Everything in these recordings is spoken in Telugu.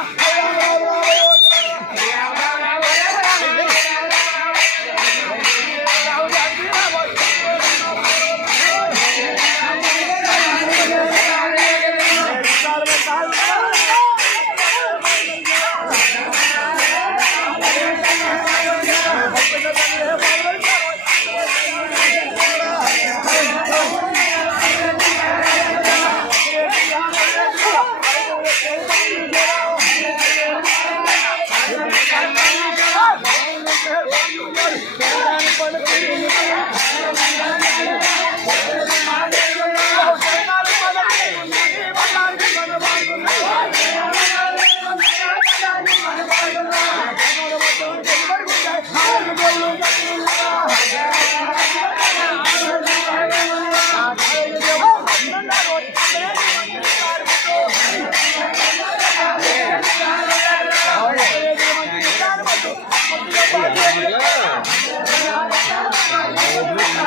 Hey,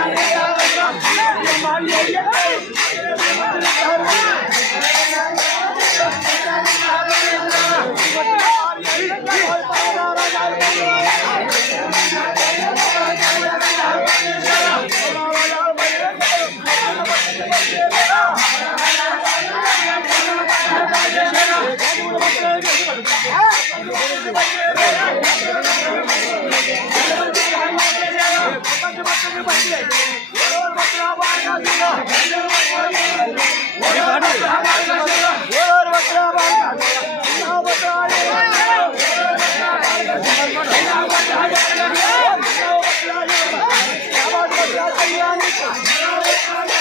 Yeah. よろしくお願いします。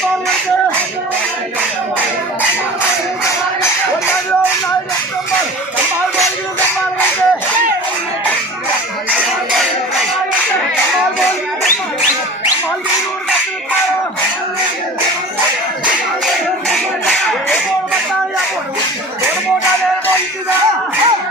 Come on, let's go.